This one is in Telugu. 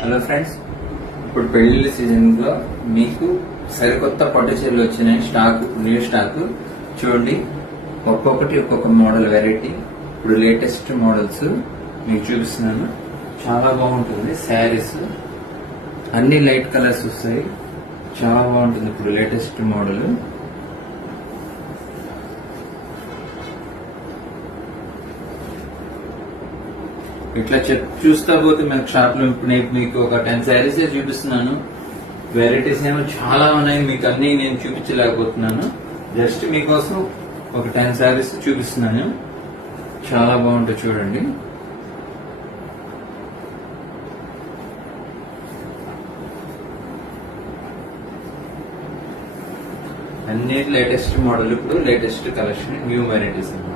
హలో ఫ్రెండ్స్, ఇప్పుడు పెళ్లిళ్ళ సీజన్ లో మీకు సరికొత్త పట్టు చీరలు వచ్చినాయి. న్యూ స్టాక్ చూడండి. ఒక్కొక్కటి ఒక్కొక్క మోడల్ వెరైటీ. ఇప్పుడు లేటెస్ట్ మోడల్స్ మీకు చూపిస్తున్నాను. చాలా బాగుంటుంది. శారీస్ అన్ని లైట్ కలర్స్ వస్తాయి. చాలా బాగుంటుంది. ఇప్పుడు లేటెస్ట్ మోడల్. ఇట్లా చూస్తా పోతే మనకు షాప్ లో ఇప్పుడు మీకు ఒక 10 శారీస్ చూపిస్తున్నాను. వెరైటీస్ ఏమో చాలా ఉన్నాయి. మీకు అన్ని నేను చూపించలేకపోతున్నాను. జస్ట్ మీకోసం ఒక 10 శారీస్ చూపిస్తున్నాను. చాలా బాగుంటుంది చూడండి. అన్ని లేటెస్ట్ మోడల్, ఇప్పుడు లేటెస్ట్ కలెక్షన్, న్యూ వెరైటీస్ అన్నమాట.